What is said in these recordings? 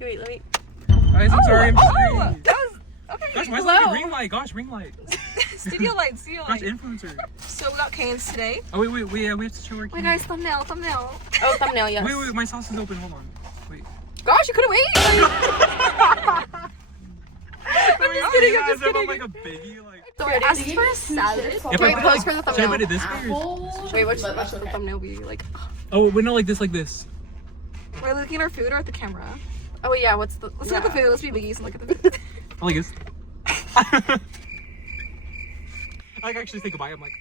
Wait, let me. Guys, I'm sorry. I'm sorry. That was okay. Gosh, why is it like a ring light? Gosh, ring light. Studio light, studio Gosh, light. influencer. So we got canes today. Oh wait, we have to show our. Wait, guys, thumbnail. Oh, thumbnail, yes. Wait, my sauce is open. Hold on. Wait. Gosh, you couldn't wait. I'm just kidding. I'm just kidding. Like a biggie, like. So I asked for a salad. If Wait, I pose for the should I thumbnail. put it this way? Or... Wait, what should the thumbnail be? Like, Oh, we know like this, like this. We're looking at our food or at the camera. oh yeah, let's Let's look at the food. Let's be biggies and look at the food. I like this. I like actually say goodbye. I'm like.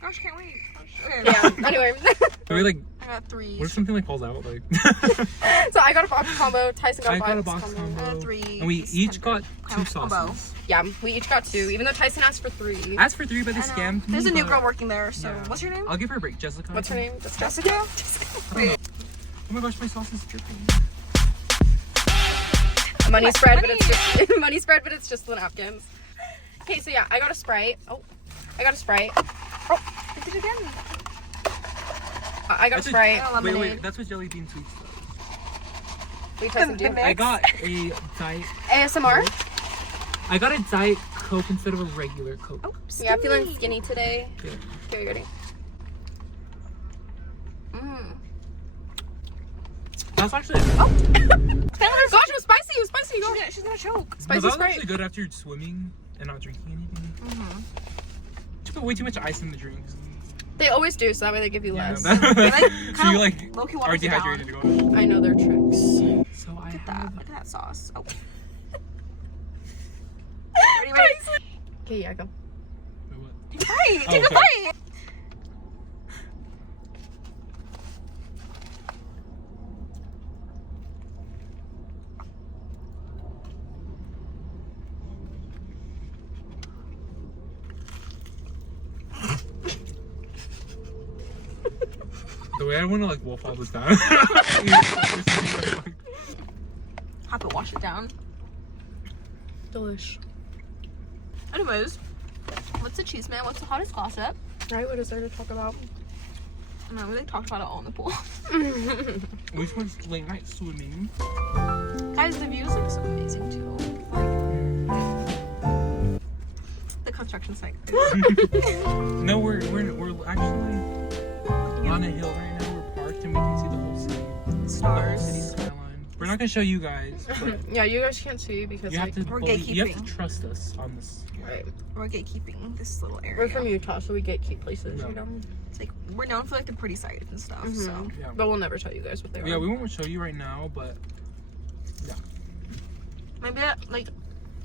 Gosh, can't wait. Okay. yeah. Anyway, So we like. I got 3. What if something like falls out? Like. so I got a box combo. Tyson got I got a a box box combo. combo. 3. And we each got 2 combo. sauces. Yeah, we each got 2, even though Tyson asked for 3. Asked for 3, but they scammed me. There's a new but- girl working there. So Yeah. what's your name? I'll give her a break. Jessica. What's her name? Jessica. I don't know. Oh my gosh, my sauce is dripping. Money spread, but it's just money spread, but it's just the napkins. Okay, so yeah, I got a Sprite. Oh, I got a Sprite. Oh, I did it again. I got a Sprite. Wait, that's what jelly bean sweets does. Wait, Tyson, do you? I got a diet. ASMR? I got a diet Coke instead of a regular Coke. Oh, Yeah, feeling skinny today. Yeah. Okay, ready? Mmm. That's actually. Oh! Gosh, it was spicy! It was spicy! Go. She's gonna choke. No, Spicy that was Sprite. actually good after swimming and not drinking anything. You put way too much ice in the drinks. They always do, so that way they give you less. They, like, so you like low-key are waters it dehydrated to down. go. I know their tricks. So I Look at that. have. Look at that sauce. Oh. Ready? Okay, yeah, go. Wait, what? Take a bite. Oh, Take a okay. bite. The way I want to like wolf all this down. Have to wash it down. Delish. Anyways, what's the cheese man? What's the hottest gossip? Right, what is there to talk about? No, we talked about it all in the pool. Which one's late night swimming? Guys, the views look so amazing too. Like the construction site. No, we're actually on a hill right now. We're parked and we can see the whole city. The whole Stars. city skyline. We're not gonna show you guys, but Yeah, you guys can't see because you have like, to We're you have to gatekeeping. trust us on this. right. We're gatekeeping this little area. We're from Utah, so we gatekeep places, No. you know? It's like we're known for like the pretty sites and stuff. So Yeah. But we'll never tell you guys what they are. Yeah, we won't show you right now, but maybe at like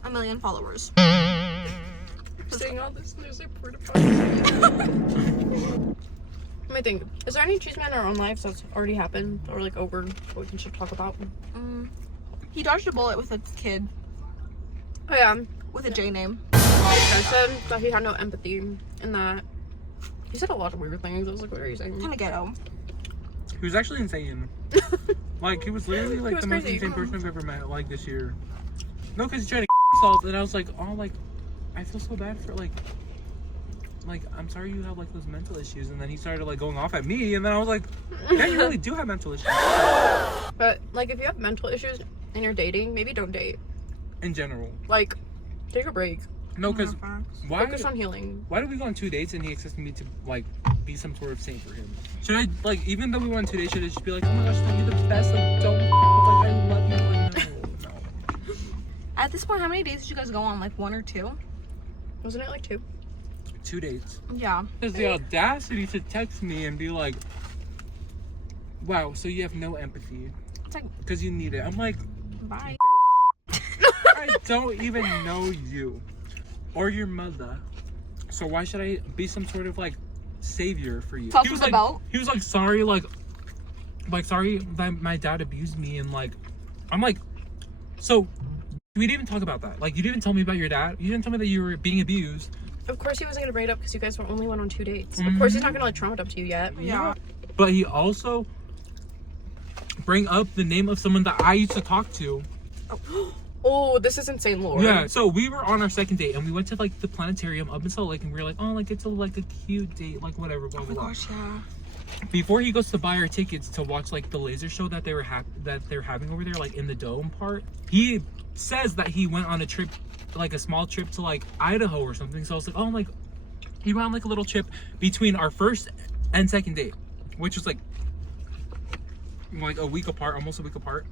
1 million followers. saying all this, there's a porta potty. Let me think. Is there any cheese man in our own lives that's already happened or like over what we should talk about? He dodged a bullet with a kid Oh yeah. with a J name. I said that he had no empathy and that he said a lot of weird things. I was like, what are you saying? Kind of ghetto. he was actually insane. Like he was literally like was the most crazy. insane person I've ever met. Like this year. No, because he tried to himself, and I was like, oh, like I feel so bad for like I'm sorry you have like those mental issues, and then he started like going off at me, and then I was like, yeah, you really do have mental issues. But like if you have mental issues and you're dating, maybe don't date. In general, Like take a break. no, because why? Focus on healing. Why did we go on 2 dates and he expected me to like be some sort of saint for him? Should I like even though we went on 2 dates, should I just be like, oh my gosh, you're the best, like don't like I love you, like no. At this point, how many days did you guys go on? Like 1 or 2? Wasn't it like 2? 2 dates. Yeah. There's the audacity to text me and be like, wow, so you have no empathy It's like because you need it. I'm like, bye. I don't even know you or your mother, so why should I be some sort of like savior for you? Toss He was the like, belt. he was like, sorry, like sorry that my dad abused me, and like, I'm like, so we didn't even talk about that. Like, you didn't even tell me about your dad. You didn't tell me that you were being abused. Of course he wasn't gonna bring it up because you guys only went on 2 dates. Of course he's not gonna like trauma dump to you yet. Yeah. But he also bring up the name of someone that I used to talk to. Oh, this is insane lore. Yeah, so we were on our second date and we went to like the planetarium up in Salt Lake, and we were like, oh, like it's a like a cute date, like whatever, blah Oh blah my blah. gosh, yeah. before he goes to buy our tickets to watch like the laser show that they're having over there, like in the dome part, he says that he went on a trip, like a small trip to like Idaho or something. So I was like, oh, like he went on like a little trip between our first and second date, which was like a week apart, almost a week apart.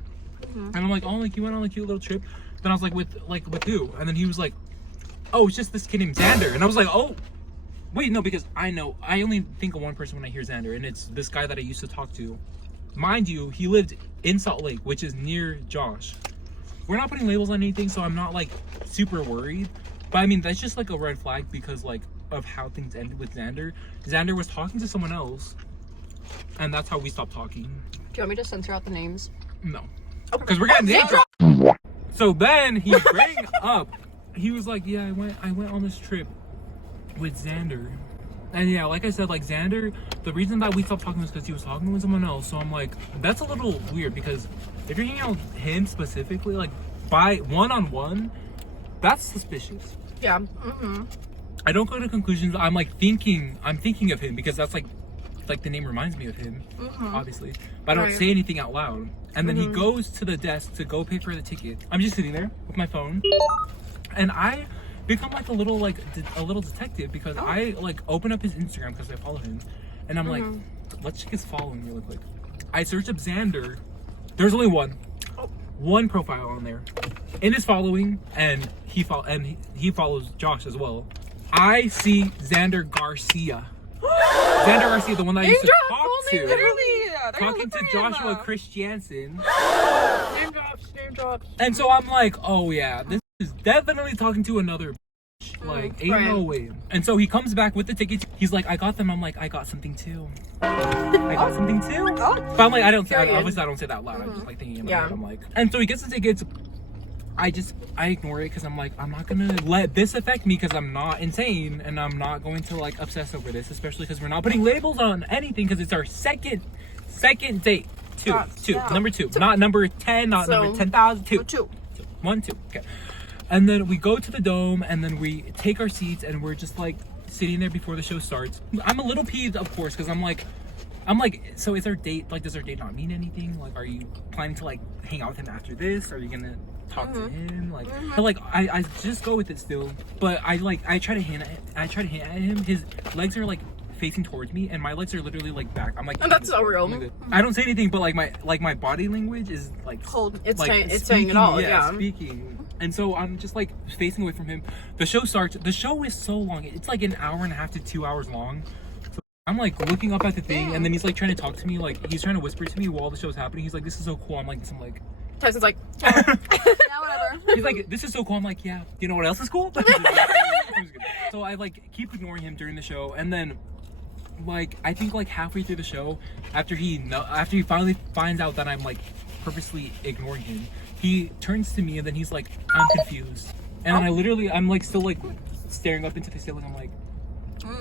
And I'm like, oh, like you went on a cute little trip. Then I was like, with who? And then he was like, oh, it's just this kid named Xander. And I was like, oh, wait, no, because I only think of one person when I hear Xander, and it's this guy that I used to talk to. Mind you, he lived in Salt Lake, which is near Josh. We're not putting labels on anything, so I'm not like super worried. But I mean, that's just like a red flag because like of how things ended with Xander. Xander was talking to someone else, and that's how we stopped talking. Do you want me to censor out the names? No. Because we're getting name dropped. So then he bring up, he was like, yeah, I went on this trip with Xander. And yeah, like I said, like Xander, the reason that we stopped talking was because he was talking with someone else. So I'm like, that's a little weird because if you're hanging out with him specifically, like by one-on-one, that's suspicious. Yeah. I don't go to conclusions. I'm thinking of him because that's like the name reminds me of him, obviously. But I don't say anything out loud. And then he goes to the desk to go pay for the ticket. I'm just sitting there with my phone, and I become like a little detective because I like open up his Instagram because I follow him, and I'm like, let's check his following really quick. I search up Xander. There's only one profile on there in his following, and he follows Josh as well. I see Xander Garcia. Xander Garcia, the one that I used to talk to. Literally, talking to Joshua Christiansen. Name drops. And so I'm like, oh yeah, this is definitely talking to another like, ain't no way. And so he comes back with the tickets. He's like, I got them. I'm like, I got something too. I got something too. But I'm like, obviously I don't say that loud. I'm just like thinking in my head. I'm like, and so he gets the tickets. I ignore it because I'm like, I'm not gonna let this affect me because I'm not insane and I'm not going to like obsess over this, especially because we're not putting labels on anything because it's our second date. Number two, not number 10, not number 10,000. Two. Okay. And then we go to the dome and then we take our seats and we're just like sitting there before the show starts. I'm a little peeved, of course, because I'm like, so is our date, like, does our date not mean anything? Like, are you planning to like hang out with him after this? Are you gonna talk to him? Like, but like I just go with it still. But I try to hint at him. His legs are like facing towards me and my legs are literally like back. I'm like, and that's so real. I don't say anything, but like my body language is like cold. It's like saying it all. Yeah. Speaking. And so I'm just like facing away from him. The show starts. The show is so long. It's like an hour and a half to 2 hours long. So I'm like looking up at the thing, and then he's like trying to talk to me. Like he's trying to whisper to me while the show's happening. He's like, "This is so cool." I'm like, Tyson's like, yeah, whatever. He's like, "This is so cool." I'm like, "Yeah." You know what else is cool? So I like keep ignoring him during the show, and then like I think like halfway through the show, after he finally finds out that I'm like purposely ignoring him, he turns to me and then he's like, I'm confused. And then I'm like still like staring up into the ceiling. I'm like,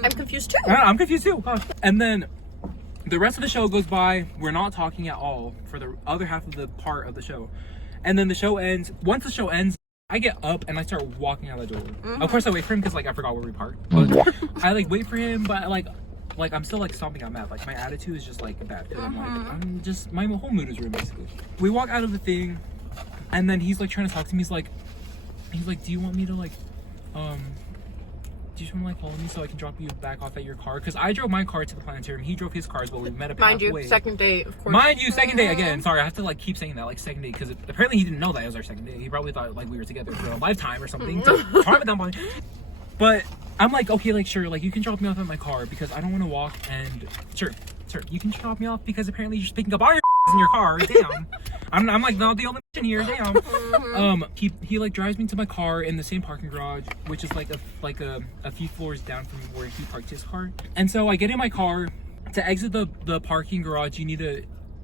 I'm confused too. I'm confused too. And then the rest of the show goes by. We're not talking at all for the other half of the part of the show. And then the show ends. Once the show ends, I get up and I start walking out the door. Of course I wait for him because like I forgot where we parked. But I like wait for him, but like I'm still like stomping out mad. Like my attitude is just like bad because I'm just my whole mood is ruined basically. We walk out of the thing. And then he's like trying to talk to me. He's like, do you want me to like, do you just want to like follow me so I can drop you back off at your car? Because I drove my car to the planetarium. He drove his car as well. We met up halfway. Mind you, second date, of course. Mind you, second date again. Sorry, I have to like keep saying that, like second date, because apparently he didn't know that it was our second date. He probably thought like we were together for a lifetime or something. But I'm like, okay, like sure, like you can drop me off at my car because I don't want to walk. And sure, you can drop me off because apparently you're just picking up all your in your car. Damn. I'm like not the only in here. Damn. He like drives me to my car in the same parking garage, which is like a few floors down from where he parked his car. And so I get in my car. To exit the parking garage, you need to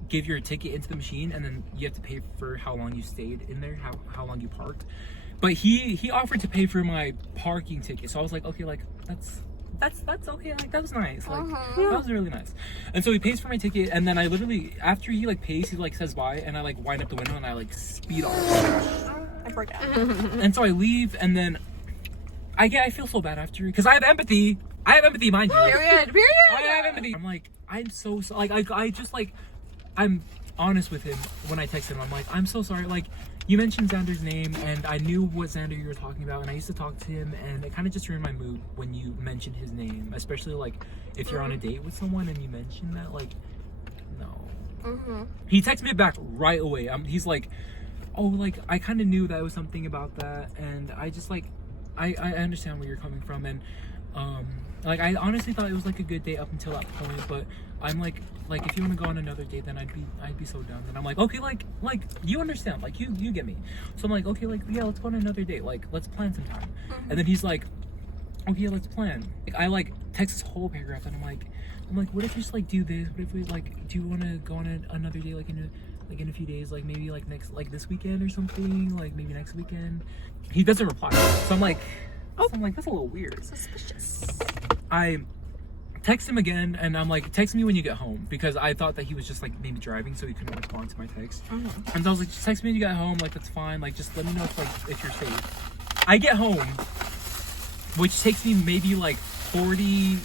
give your ticket into the machine, and then you have to pay for how long you stayed in there, how long you parked. But he offered to pay for my parking ticket, so I was like, okay, like that's okay, like that was nice, like that was really nice. And so he pays for my ticket, and then I literally, after he like pays, he like says bye, and I like wind up the window and I like speed off. I forgot. And so I leave, and then I feel so bad after because I have empathy. I have empathy, mind you. Period. I have empathy. I'm like, I'm so like, I just like, I'm honest with him when I text him. I'm like, I'm so sorry. Like, you mentioned Xander's name, and I knew what Xander you were talking about, and I used to talk to him, and it kind of just ruined my mood when you mentioned his name, especially like if you're on a date with someone and you mention that. Like, no. He texted me back right away. He's like, oh, like I kind of knew that it was something about that, and I just like, I understand where you're coming from, and like I honestly thought it was like a good date up until that point, but I'm like if you want to go on another date, then I'd be so down. And I'm like, okay, like you understand, like you get me. So I'm like, okay, like yeah, let's go on another date, like let's plan some time. And then he's like, okay, let's plan. Like, I like text this whole paragraph, and I'm like, what if we just like do this? What if we like, do you want to go on another day like in a few days, like maybe like this weekend or something, like maybe next weekend? He doesn't reply. So I'm like, that's a little weird. Suspicious. I text him again, and I'm like, text me when you get home, because I thought that he was just like maybe driving, so he couldn't respond to my text. And I was like, just text me when you get home, like that's fine, like just let me know if you're safe. I get home, which takes me maybe like 40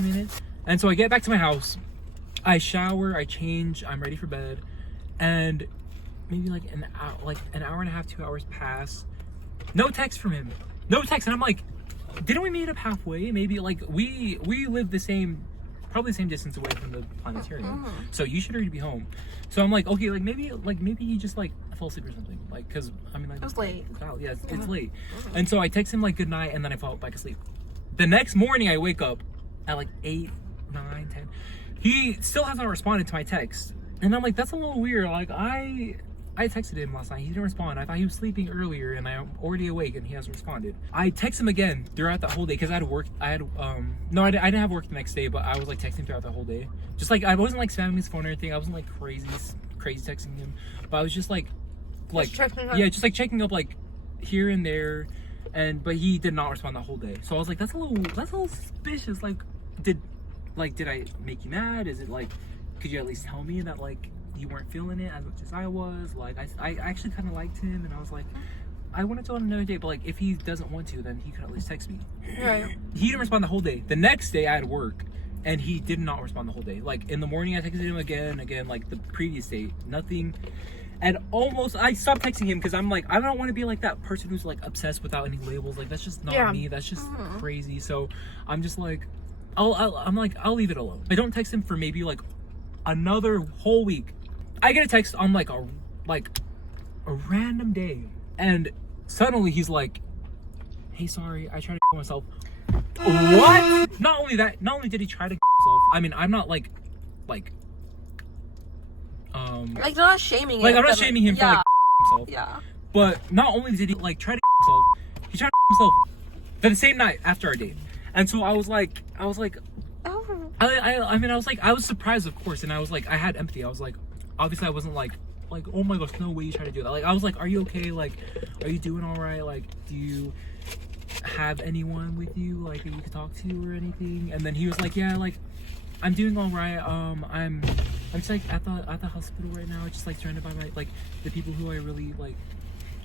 minutes. And so I get back to my house, I shower, I change, I'm ready for bed, and maybe like an hour and a half, 2 hours pass. No text from him. No text. And I'm like, didn't we meet up halfway? Maybe like we live probably the same distance away from the planetarium. So you should already be home. So I'm like, okay, like maybe he just like fell asleep or something. Like, cause I mean, like, it was late. Yeah, it's late. And so I text him like good night, and then I fall back asleep. The next morning I wake up at like 8, 9, 10. He still hasn't responded to my text. And I'm like, that's a little weird. Like I texted him last night. He didn't respond. I thought he was sleeping earlier, and I'm already awake, and he hasn't responded. I text him again throughout that whole day, because I didn't have work the next day, but I was like texting throughout the whole day. Just like, I wasn't like spamming his phone or anything. I wasn't like crazy texting him, but I was just like just like checking up like here and there, but he did not respond the whole day. So I was like, that's a little suspicious. Like, did I make you mad? Is it like, could you at least tell me that like you weren't feeling it as much as I was? Like, I actually kind of liked him, and I was like, I want to go on another date, but like if he doesn't want to, then he could at least text me. Right. He didn't respond the whole day. The next day I had work, and he did not respond the whole day. Like in the morning I texted him again, like the previous day, nothing. And almost I stopped texting him, because I'm like, I don't want to be like that person who's like obsessed without any labels. Like that's just not me. That's just crazy. So I'm just like, I'll leave it alone. I don't text him for maybe like another whole week. I get a text on like a random day, and suddenly he's like, hey, sorry, I tried to kill myself. What? Not only did he try to kill himself, I mean, I'm not like you're not shaming like him. I'm not shaming him for like himself. Yeah. But not only did he like try to kill himself, he tried to kill himself the same night after our date. And so I was like, oh. I mean, I was surprised, of course, and I was like, I had empathy. I was like, obviously I wasn't like, oh my gosh, no way you try to do that. Like, I was like, are you okay? Like, are you doing all right? Like, do you have anyone with you, like, that you could talk to or anything? And then he was like, yeah, like, I'm doing all right. I'm just like at the hospital right now, just like trying to buy my, like, the people who I really like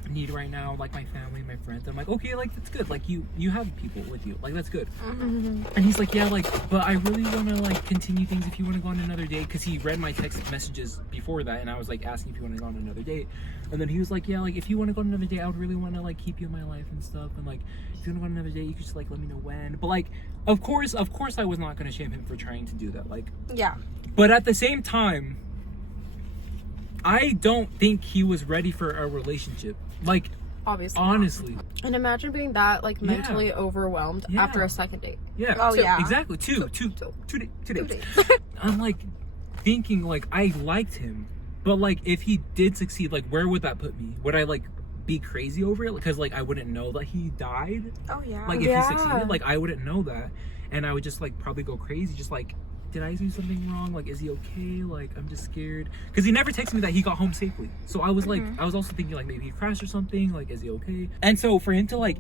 need right now, like my family, my friends. I'm like, okay, like that's good. Like you have people with you, like that's good. And he's like, yeah, like, but I really want to like continue things if you want to go on another date, because he read my text messages before that, and I was like asking if you want to go on another date, and then he was like, yeah, like if you want to go on another date, I would really want to like keep you in my life and stuff, and like if you want to go on another date, you could just like let me know when. But like, of course I was not going to shame him for trying to do that, like, yeah, but at the same time, I don't think he was ready for a relationship. Like, obviously, honestly. And imagine being that like mentally overwhelmed after a second date. Yeah. Oh yeah. Exactly. Two dates. I'm like thinking like I liked him, but like if he did succeed, like where would that put me? Would I like be crazy over it? Because like I wouldn't know that he died. Oh yeah. Like if he succeeded, like I wouldn't know that, and I would just like probably go crazy, just like, did I do something wrong? Like, is he okay? Like, I'm just scared. Because he never texted me that he got home safely. So I was like, I was also thinking like maybe he crashed or something. Like, is he okay? And so for him to like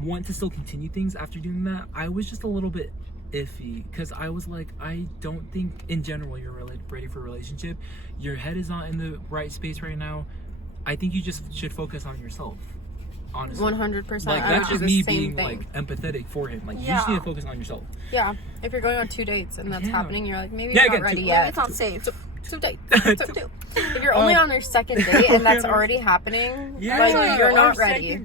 want to still continue things after doing that, I was just a little bit iffy. Because I was like, I don't think in general you're really ready for a relationship. Your head is not in the right space right now. I think you just should focus on yourself. honestly. 100%. Like, I that's would just do the me same being, thing. like, empathetic for him. Like, you Yeah. just need to focus on yourself. Yeah. If you're going on 2 dates and that's Yeah. happening, you're like, maybe Yeah, you're not again, ready two- yet. Maybe it's not safe. 2 dates. 2. If you're only on your second date and that's already happening, like, you're not ready.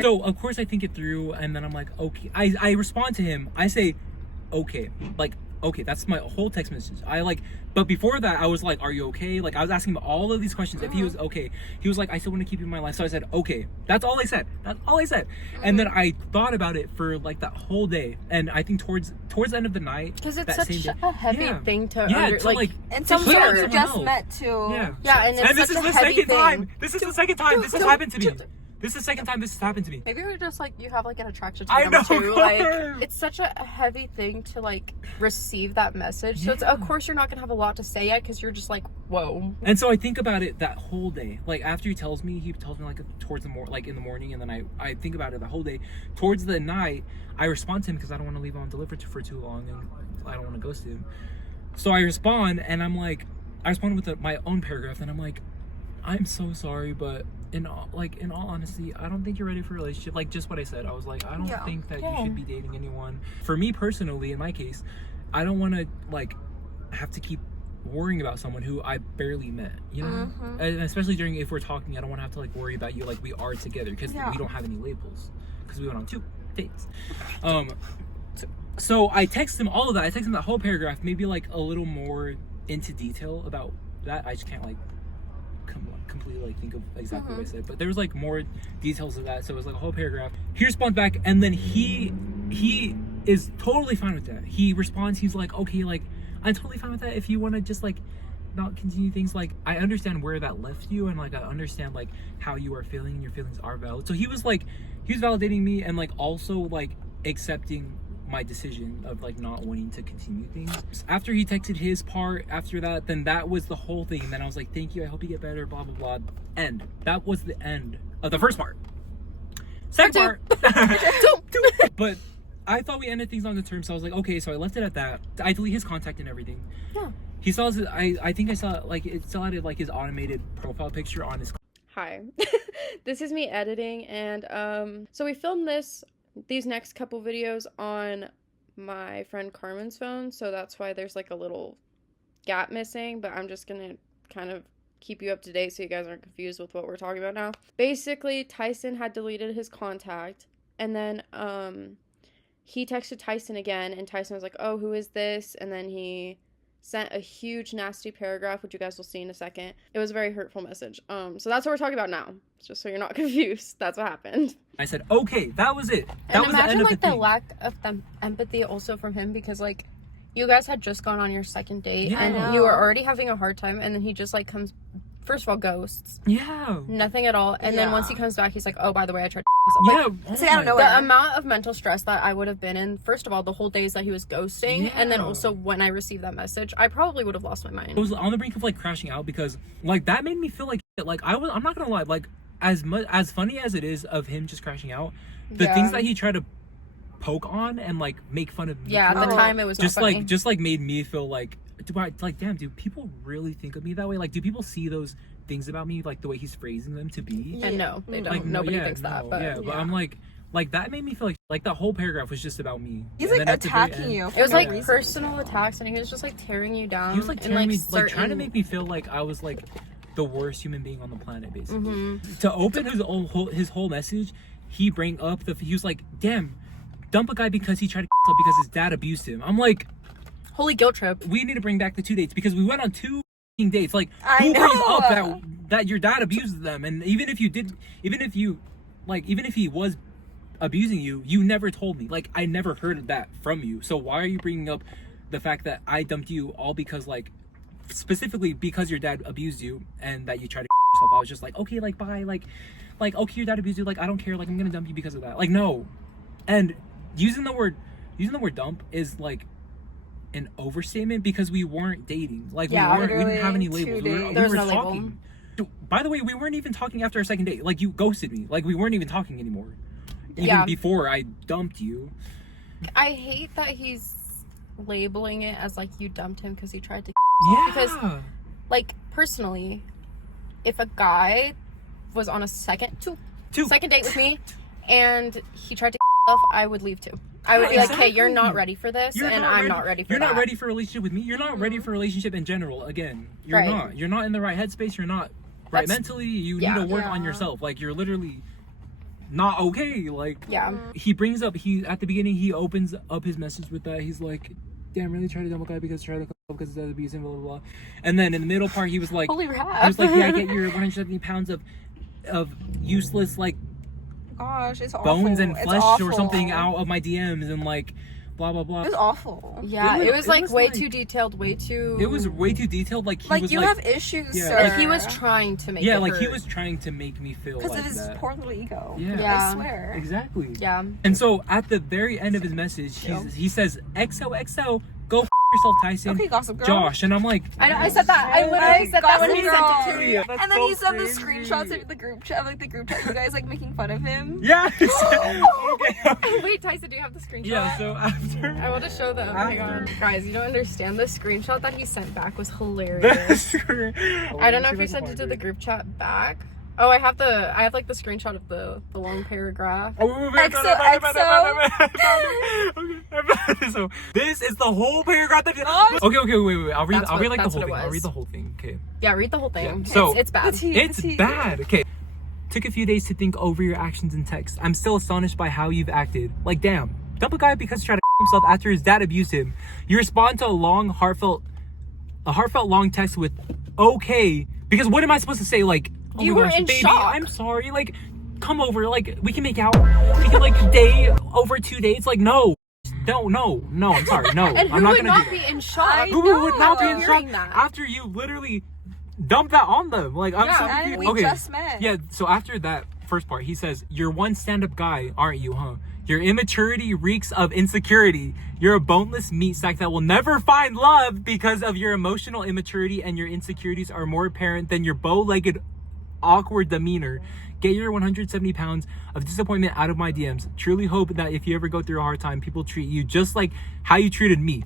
So, of course, I think it through, and then I'm like, okay. I respond to him. I say, okay. Like, okay, that's my whole text message. But before that, I was like, are you okay? Like, I was asking him all of these questions. If he was okay, he was like, I still want to keep you in my life. So I said, okay. That's all I said. And then I thought about it for like that whole day. And I think towards the end of the night, Because it's that such same day- a heavy thing to like And to someone hear. you just else. met too. Yeah, and it's this such is a the heavy second time. thing. This is the second time this has happened to me. This is the second time this has happened to me. Maybe we're just like, you have like an attraction to I them know. too. Like, it's such a heavy thing to like receive that message. So it's, of course, you're not gonna have a lot to say yet because you're just like, whoa. And so I think about it that whole day. Like, after he tells me like towards the in the morning, and then I think about it the whole day. Towards the night, I respond to him because I don't want to leave him undelivered for too long, and I don't want to ghost him. So I respond, and I'm like, I respond with my own paragraph, and I'm like, I'm so sorry, but in all honesty, I don't think you're ready for a relationship. Like, just what I said. I was like, I don't think that you should be dating anyone. For me personally, in my case, I don't want to like have to keep worrying about someone who I barely met, you know? And especially if we're talking, I don't want to have to like worry about you like we are together, because we don't have any labels, because we went on 2 dates. So I text him all of that. I text him that whole paragraph, maybe like a little more into detail about that. I just can't like completely like think of exactly what I said, but there was like more details of that. So it was like a whole paragraph. He responds back, and then he is totally fine with that. He responds, he's like, okay, like, I'm totally fine with that if you want to just like not continue things. Like, I understand where that left you, and like I understand like how you are feeling, and your feelings are valid. So he was validating me, and like also like accepting my decision of like not wanting to continue things. After he texted his part, after that, then that was the whole thing. And then I was like, thank you, I hope you get better, blah blah blah. End. That was the end of the first part. Second part. But I thought we ended things on good terms, so I was like, okay. So I left it at that. I deleted his contact and everything. Yeah. He saw his, I think I saw like it still had like his automated profile picture on his. Hi. This is me editing, and so we filmed these next couple videos on my friend Carmen's phone, so that's why there's like a little gap missing, but I'm just gonna kind of keep you up to date so you guys aren't confused with what we're talking about now. Basically, Tyson had deleted his contact, and then he texted Tyson again, and Tyson was like, oh, who is this? And then he sent a huge nasty paragraph, which you guys will see in a second. It was a very hurtful message. So that's what we're talking about now, just so you're not confused. That's what happened. I said, okay, that was it. That And was imagine the end like of the the thing. lack of empathy also from him, because like you guys had just gone on your second date, Yeah. I and know. you were already having a hard time, and then he just like comes, first of all, ghosts, Yeah. nothing at all, and then Yeah. once he comes back, he's like, oh, by the way, I tried to myself. Yeah. Like, See, I don't know. the amount of mental stress that I would have been in, first of all, the whole days that he was ghosting, and then Yeah. also when I received that message, I probably would have lost my mind. I was on the brink of like crashing out, because like that made me feel like shit. Like I'm not gonna lie, like as funny as it is of him just crashing out, the Yeah. things that he tried to poke on and like make fun of me Yeah, at for, the time it was just not funny. like made me feel like, damn, do people really think of me that way? Like, do people see those things about me like the way he's phrasing them to be? And no, they don't. Like, Nobody thinks that, but but I'm like that made me feel like that whole paragraph was just about me. He's And like then at the very attacking end, you. it was for no like reason. personal attacks, and he was just like tearing you down. He was like in, tearing me, like trying to certain- make me feel like I was like the worst human being on the planet, basically. Mm-hmm. To open his whole message, he was like, damn, dump a guy because he tried to up because his dad abused him. I'm like, Holy guilt trip. we need to bring back the 2 dates, because we went on 2 dates. Like, I who brings know. up that your dad abused them? And even if he was abusing you, you never told me. Like, I never heard that from you. So why are you bringing up the fact that I dumped you all because like specifically because your dad abused you and that you tried to yourself? I was just like, okay, like bye, like okay, your dad abused you, like I don't care, like I'm gonna dump you because of that. Like, no. And using the word dump is like an overstatement, because we weren't dating. Like, Yeah, we didn't have any literally labels. 2 We days. were, There we was were no label. talking. By the way, we weren't even talking after our second date. Like, you ghosted me. Like, we weren't even talking anymore. Even Yeah. before I dumped you. I hate that he's labeling it as like you dumped him because he tried to Yeah. because like personally, if a guy was on a second second date with me, and he tried to off, I would leave too. I would be like, hey, you're not ready for this, I'm not ready for You're that. not ready for a relationship with me. You're not ready for a relationship in general. Again, you're Right. not. You're not in the right headspace. You're not right mentally. You need to work on yourself. Like, you're literally not okay. Like, he brings up, at the beginning, he opens up his message with that. He's like, damn, really try to dump a guy because it's that abuse and blah, blah, blah. And then in the middle part, he was like, holy crap. he was like, yeah, I get your 170 pounds of useless, like, gosh, it's bones awful. and flesh or something out of my DMs and like blah blah blah. It was awful. Yeah, it was like way too detailed, way too. It was way too detailed. Like, he was you like, have issues, yeah. sir. Like, he was trying to make it like, hurt. he was trying to make me feel because like of his that. poor little ego. Yeah. I swear. Exactly. Yeah. And so at the very end of his message, he says, XOXO, go f yourself, Tyson. Okay, Gossip Girl. Josh. And I'm like, I know, I said that. I literally said that when he sent it to me. That's and then so he sent the crazy. screenshots of the group chat, you guys like making fun of him. yeah. Okay. Wait, Tyson, do you have the screenshot? Yeah. So after. I want to show them. After- Hang on. Guys, you don't understand. The screenshot that he sent back was hilarious. I don't know if you sent it to the group chat back. Oh, I have like the screenshot of the long paragraph. Oh, wait, okay. So this is the whole paragraph that. Okay, wait. I'll read like the whole thing. I'll read the whole thing. Okay. Yeah, read the whole thing. Yeah. So it's bad. It's bad. Okay. Took a few days to think over your actions and texts. I'm still astonished by how you've acted. Like, damn. Dump a guy because he tried to himself after his dad abused him. You respond to a heartfelt long text with okay, because what am I supposed to say? Like, oh You my were gosh, in baby, shock. I'm sorry. Like, come over. Like, we can make out. We can like day over 2 dates. Like, no. I'm sorry. No, And I'm not would gonna not do that. be in shock? Who would not be in shock hearing that? after you literally dumped that on them? Like, I'm so And confused. we just met. Yeah, so after that first part, he says, you're one stand-up guy, aren't you, huh? Your immaturity reeks of insecurity. You're a boneless meat sack that will never find love because of your emotional immaturity, and your insecurities are more apparent than your bow-legged, awkward demeanor. Get your 170 pounds of disappointment out of my DMs. Truly hope that if you ever go through a hard time, people treat you just like how you treated me.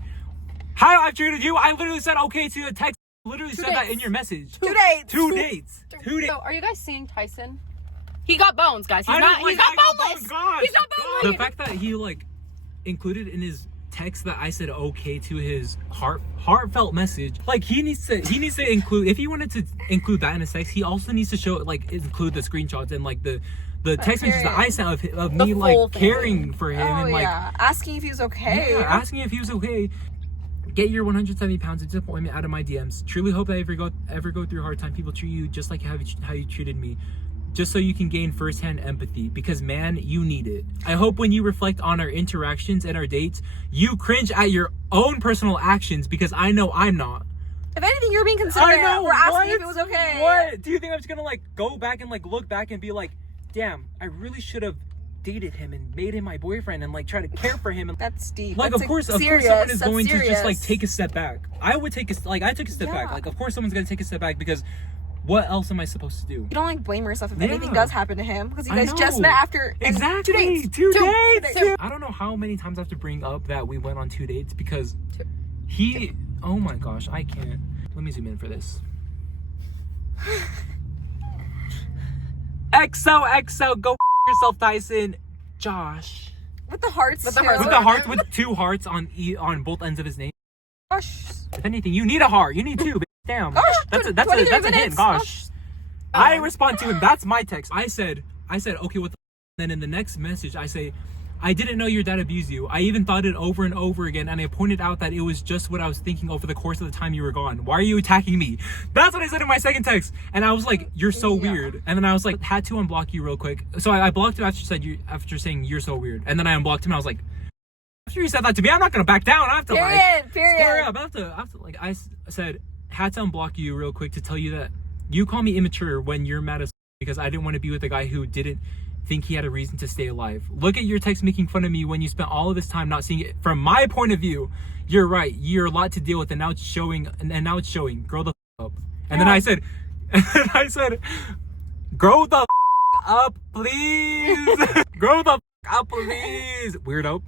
How I treated you? I literally said okay to a text. Literally said that in your message. 2 dates. 2 dates. 2 dates. So, are you guys seeing Tyson? He got bones, guys. He's I not don't like boneless. gosh, He's not gosh. boneless. The fact that he like included in his text that I said okay to his heartfelt message, like he needs to include, if he wanted to include that in his text, he also needs to show like include the screenshots and like the text messages that I sent of me like caring for him and like asking if he was okay. yeah, asking if he was okay. Get your 170 pounds of disappointment out of my DMs. Truly hope that if you ever go through a hard time, people treat you just like how you treated me. Just so you can gain firsthand empathy, because man, you need it. I hope when you reflect on our interactions and our dates, you cringe at your own personal actions, because I know I'm not. If anything, you're being considerate. I know, We're asking what? if it was okay. What? Do you think I'm just gonna like go back and like look back and be like, damn, I really should have dated him and made him my boyfriend and like try to care for him? And That's deep. like, That's of course someone is going to just like take a step back. I would take I took a step back. Like, of course someone's gonna take a step back, because what else am I supposed to do? You don't like blame yourself if anything does happen to him, because you I guys just know. met after Exactly 2 dates. Two dates. I don't know how many times I have to bring up that we went on 2 dates, because he. Oh my gosh, I can't. Let me zoom in for this. XOXO, go yourself, Tyson. Josh. With the hearts. With the too. hearts. With the heart, with 2 hearts on both ends of his name. Gosh. If anything, you need a heart. You need 2. But damn. Gosh, That's a 23 hint. minutes. Gosh. I respond to him. That's my text. I said, okay, what the then in the next message, I say, I didn't know your dad abused you. I even thought it over and over again, and I pointed out that it was just what I was thinking over the course of the time you were gone. Why are you attacking me? That's what I said in my second text. And I was like, you're so weird. And then I was like, had to unblock you real quick. So I blocked him after saying you're so weird. And then I unblocked him, and I was like, after you said that to me, I'm not gonna back down. I have to square up. I have to like, I said, had to unblock you real quick to tell you that you call me immature when you're mad as because I didn't want to be with a guy who didn't think he had a reason to stay alive. Look at your text making fun of me when you spent all of this time not seeing it from my point of view. You're right. You're a lot to deal with, and now it's showing. And now it's showing. Grow the up. And then I said, grow the up, please. Grow the up, please. Weirdo.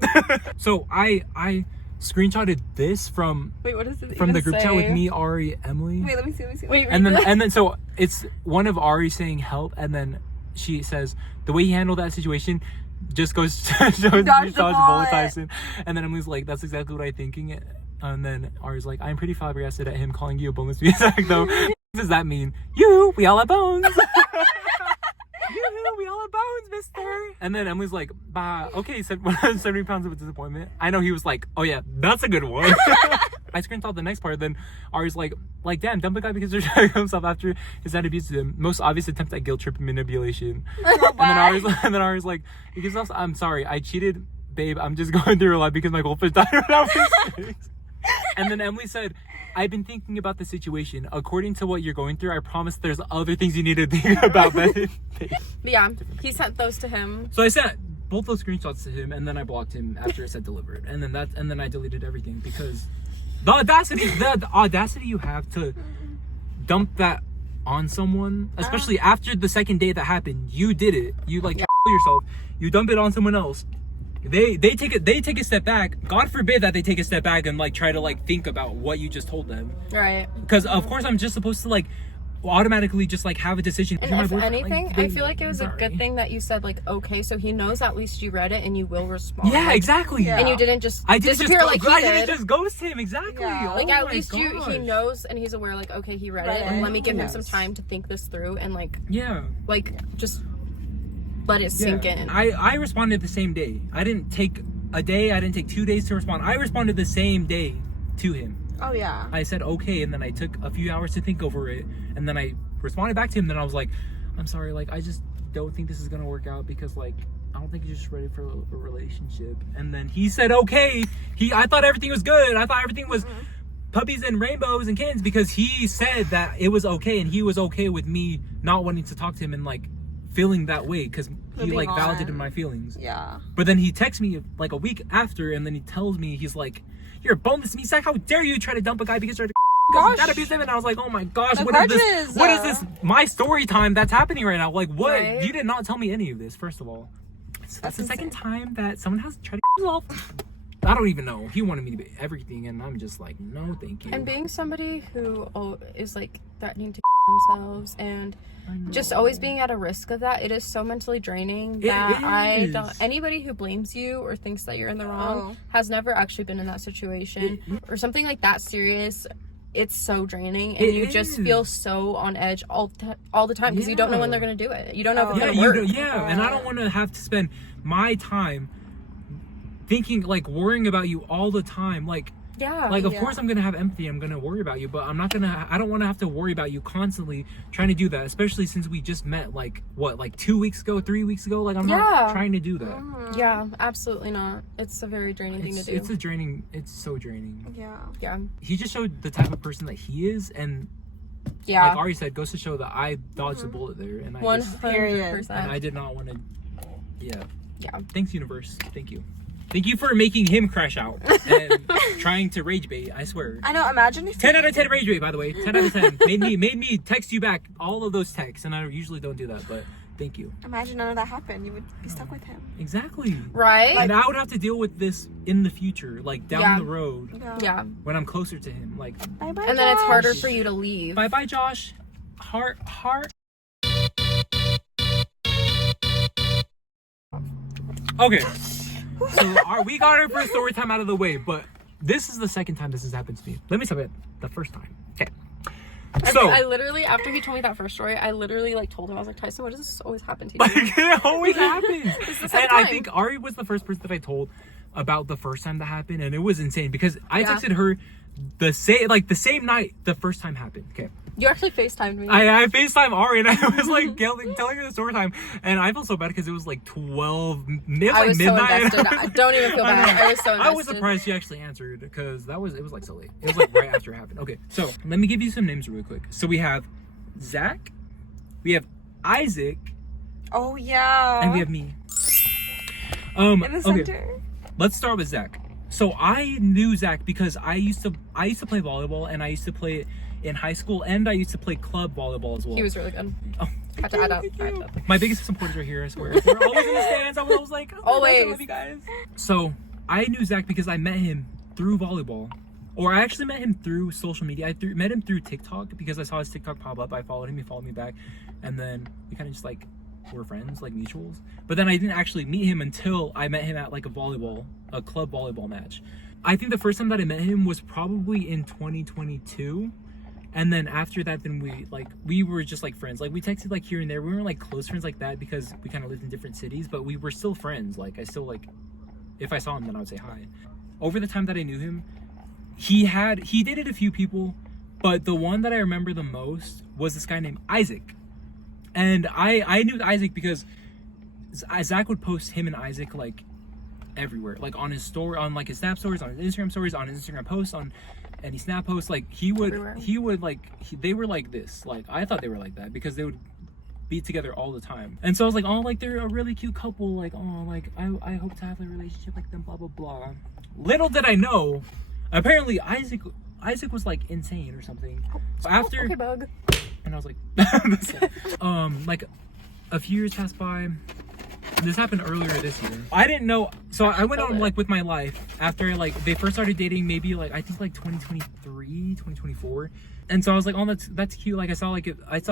So I screenshotted this from Wait, what does it from the even group say? chat with me, Ari, Emily. Wait, let me see. Wait, And then so it's one of Ari saying help, and then she says the way he handled that situation just goes to shows Dodged the bullet. Tyson. And then Emily's like, that's exactly what I'm thinking. And then Ari's like, I'm pretty flabbergasted at him calling you a boneless meat sack though. What does that mean? We all have bones. We all have bones, mister. And then Emily's like, bah, okay, 70 pounds of a disappointment. I know he was like, oh yeah, that's a good one. I screenshot the next part. Then Ari's like, damn, dump a guy because they're trying to himself after his dad abuses him. Most obvious attempt at guilt trip and manipulation. Oh, and then Ari's like, because also, I'm sorry, I cheated, babe. I'm just going through a lot because my goldfish died right out of his face. And then Emily said, I've been thinking about the situation. According to what you're going through, I promise there's other things you need to think about. Yeah, he sent those to him. So I sent both those screenshots to him, and then I blocked him after it said delivered. And then I deleted everything because the audacity you have to dump that on someone, especially after the second day that happened. You did it. You like yourself. You dump it on someone else. They take a step back. God forbid that they take a step back and like try to like think about what you just told them. Right. Because of course I'm just supposed to like automatically just like have a decision. And if anything, like, I feel like it was a good thing that you said like, okay, so he knows at least you read it and you will respond. Yeah, like, exactly. Yeah. And you didn't just disappear like he did. I didn't just ghost him. Exactly. Yeah. Like at least he knows and he's aware like, okay, he read it and let me give him some time to think this through and like just let it sink in. I responded the same day. I didn't take a day. I didn't take 2 days to respond. I responded the same day to him. Oh yeah. I said okay, and then I took a few hours to think over it, and then I responded back to him. Then I was like, I'm sorry, like I just don't think this is gonna work out because like I don't think you're just ready for a relationship. And then he said okay. I thought everything was good. I thought everything was puppies and rainbows and kittens because he said that it was okay, and he was okay with me not wanting to talk to him and like feeling that way because he like validated my feelings. Yeah. But then he texts me like a week after, and then he tells me, he's like, you're a boneless meat sack. How dare you try to dump a guy because you're that abused him? And I was like, oh my gosh, what is this? My story time that's happening right now. Like, what? Right? You did not tell me any of this, first of all. So that's the second time that someone has tried to himself. I don't even know. He wanted me to be everything, and I'm just like, no, thank you. And being somebody who is like threatening to themselves and just always being at a risk of that, it is so mentally draining that anybody who blames you or thinks that you're in the wrong has never actually been in that situation or something like that serious. It's so draining, and you just feel so on edge all the time because you don't know when they're gonna do it. You don't know if it's gonna work. And I don't want to have to spend my time thinking, like, worrying about you all the time. Like, of course I'm gonna have empathy, I'm gonna worry about you, but I don't want to have to worry about you constantly trying to do that, especially since we just met like 2 weeks ago, 3 weeks ago. Like, I'm not trying to do that. Yeah, absolutely not. It's a very draining thing to do. It's so draining. Yeah. He just showed the type of person that he is, and like Ari said, goes to show that I dodged the bullet there, and 100%. And I did not want to. Yeah. Thanks, universe. Thank you. Thank you for making him crash out and trying to rage bait. I swear. I know. Imagine if 10 out of 10 rage bait, by the way. 10 out of 10. made me text you back all of those texts, and I usually don't do that, but thank you. Imagine none of that happened. You would be stuck with him. Exactly. Right. And I would have to deal with this in the future, like down the road. Yeah. When I'm closer to him, like. Bye bye. And then it's harder for you to leave. Bye bye, Josh. Heart. Okay. So we got our first story time out of the way, but this is the second time this has happened to me. Let me tell you the first time. Okay. So I literally, after he told me that first story, I literally like told him, I was like, Tyson, why does this always happen to you? Like, it always happens. And I think Ari was the first person that I told about the first time that happened, and it was insane because I texted her the same night the first time happened. Okay. You actually FaceTimed me. I FaceTimed Ari, and I was like telling her the story time, and I felt so bad because it was like 12. It was like midnight. So invested. Don't even feel bad. I was so invested. I was surprised she actually answered because it was like so late. It was like right after it happened. Okay, so let me give you some names really quick. So we have Zach, we have Isaac. Oh yeah. And we have me. In the center. Let's start with Zach. So I knew Zach because I used to play volleyball, and I used to play it in high school, and I used to play club volleyball as well. He was really good. Oh. Have to add up. My biggest supporters are here, I swear. They're always in the stands. I was like, always. I love you guys. So I knew Zach because I met him through volleyball. Or I actually met him through social media. I met him through TikTok because I saw his TikTok pop up. I followed him, he followed me back, and then we kind of just like were friends, like mutuals. But then I didn't actually meet him until I met him at like a club volleyball match. I think the first time that I met him was probably in 2022. And then after that, then we were just like friends. Like we texted like here and there. We weren't like close friends like that because we kind of lived in different cities, but we were still friends. Like I still like, if I saw him, then I would say hi. Over the time that I knew him, he dated a few people, but the one that I remember the most was this guy named Isaac. And I knew Isaac because Zach would post him and Isaac like everywhere, like on his story, on like his Snap stories, on his Instagram stories, on his Instagram posts, on any Snap posts. Like he would they were like this. Like I thought they were like that because they would be together all the time. And so I was like, oh, like they're a really cute couple. Like, oh, like I hope to have a relationship like them. Blah blah blah. Little did I know, apparently Isaac was like insane or something. So after, okay, bug. and I was like, like a few years passed by. This happened earlier this year. I didn't know, so I went on like with my life after like they first started dating, maybe like I think like 2023, 2024. And so I was like, oh, that's cute. Like I saw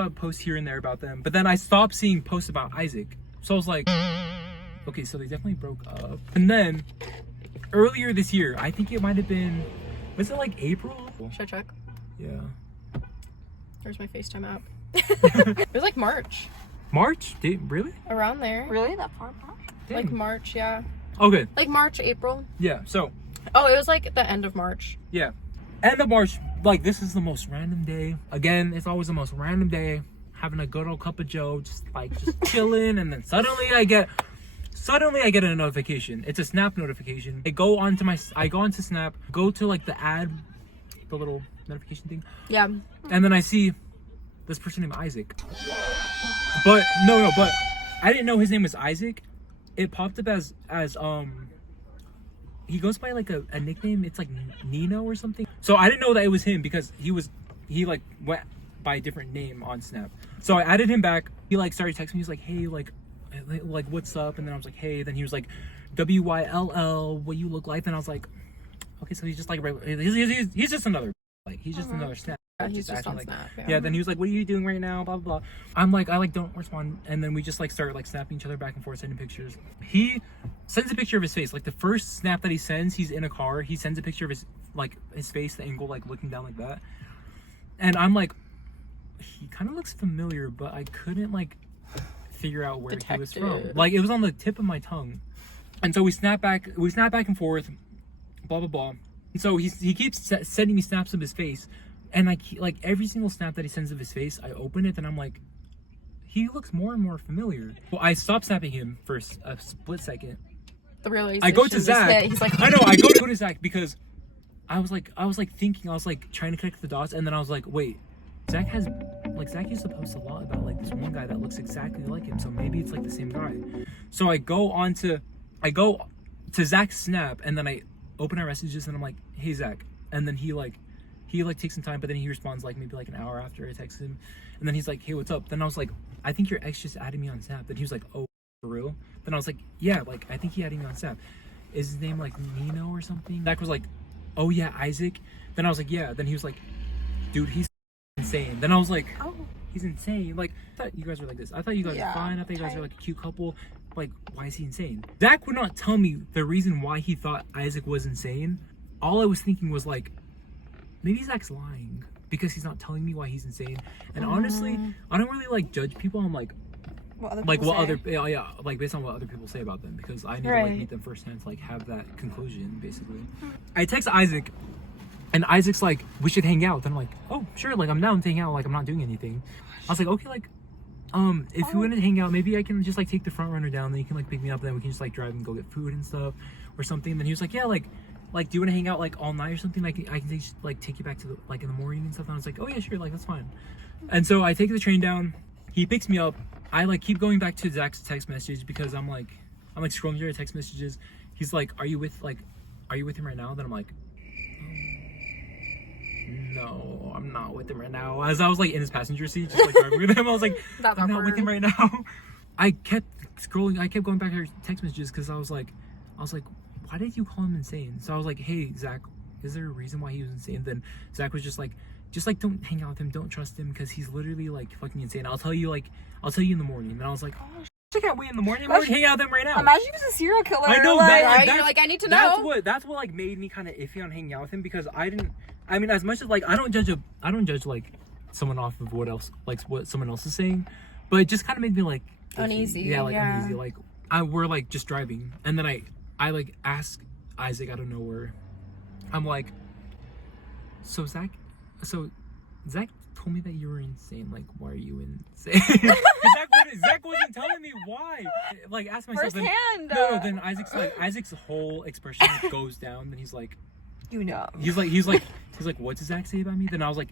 a post here and there about them, but then I stopped seeing posts about Isaac. So I was like, okay, so they definitely broke up. And then earlier this year, I think it might have been, was it like April? Should I check? Yeah. Where's my FaceTime app? It was like March. March? Really? Around there. Really? That far back? Dang. Like March, yeah. Okay. Like March, April. Yeah, so. Oh, it was like the end of March. Yeah. End of March, like this is the most random day. Again, it's always the most random day. Having a good old cup of Joe, just chilling, and then suddenly I get a notification. It's a Snap notification. I go onto Snap, go to like the little notification thing. Yeah. And then I see this person named Isaac. But but I didn't know his name was Isaac. It popped up as he goes by like a nickname. It's like Nino or something. So I didn't know that it was him because he like went by a different name on Snap. So I added him back. He like started texting me. He's like, hey, like what's up? And then I was like, hey. Then he was like, WYLL, what you look like? Then I was like, okay, so he's just like he's just another he's just another Snap. He's just on like, Snap. Yeah. Then he was like, what are you doing right now? Blah blah blah. I'm like, I don't respond. And then we just like start like snapping each other back and forth, sending pictures. He sends a picture of his face. Like the first snap that he sends, he's in a car. He sends a picture of his face, the angle, like looking down like that. And I'm like, he kind of looks familiar, but I couldn't like figure out where he was from. Like it was on the tip of my tongue. And so we snap back and forth, blah blah blah. And so he keeps sending me snaps of his face. And like every single snap that he sends of his face, I open it and I'm like, he looks more and more familiar. Well, I stopped snapping him for a split second. The realization. I go to Zach. He's like, I know. I go to Zach because I was like thinking, I was like trying to connect the dots, and then I was like, wait, Zach used to post a lot about like this one guy that looks exactly like him, so maybe it's like the same guy. So I go to Zach's Snap, and then I open our messages, and I'm like, hey Zach, and then he takes some time, but then he responds like maybe like an hour after I text him, and then he's like, hey, what's up? Then I was like, I think your ex just added me on Snap. Then he was like, oh, for real? Then I was like, yeah, like I think he added me on Snap. Is his name like Nino or something? Zach was like, oh yeah, Isaac. Then I was like, yeah. Then he was like, dude, he's insane. Then I was like, oh, he's insane. Like I thought you guys were like this. I thought you guys were fine. I thought you guys were like a cute couple. Like, why is he insane? Zach would not tell me the reason why he thought Isaac was insane. All I was thinking was like, maybe Zach's lying because he's not telling me why he's insane. And honestly, I don't really like judge people on like based on what other people say about them, because I need to like meet them firsthand to like have that conclusion basically. I text Isaac, and Isaac's like, we should hang out. Then I'm like, oh sure, like I'm down to hang out, like I'm not doing anything. I was like, okay, like if you want to hang out, maybe I can just like take the front runner down, then you can like pick me up, then we can just like drive and go get food and stuff or something. Then he was like, yeah, like do you want to hang out like all night or something? Like I can take you back to like in the morning and stuff. And I was like, oh yeah, sure, like that's fine. And so I take the train down. He picks me up. I like keep going back to Zach's text message because I'm like scrolling through the text messages. He's like, are you with him right now? Then I'm like, no, I'm not with him right now. As I was like in his passenger seat, just like driving with him, I was like, I'm not with him right now. I kept scrolling. I kept going back to her text messages because I was like, why did you call him insane? So I was like, hey Zach, is there a reason why he was insane? Then Zach was just like, just like don't hang out with him, don't trust him because he's literally like fucking insane. I'll tell you in the morning. And I was like, oh, I can't wait in the morning. I'm already hanging out with him right now. Imagine he was a serial killer. I know like, that. Right? You're like, I need to know. That's what like made me kind of iffy on hanging out with him because I mean, as much as like I don't judge like someone off of what someone else is saying, but it just kind of made me like iffy. Uneasy. Yeah, like uneasy. Like we're like just driving, and then I like ask Isaac out of nowhere. I'm like, so Zach told me that you were insane. Like, why are you insane? Zach wasn't telling me why. Like, ask myself. Firsthand. Then Isaac's whole expression like, goes down. Then he's like, you know. He's like, what does Zach say about me? Then I was like,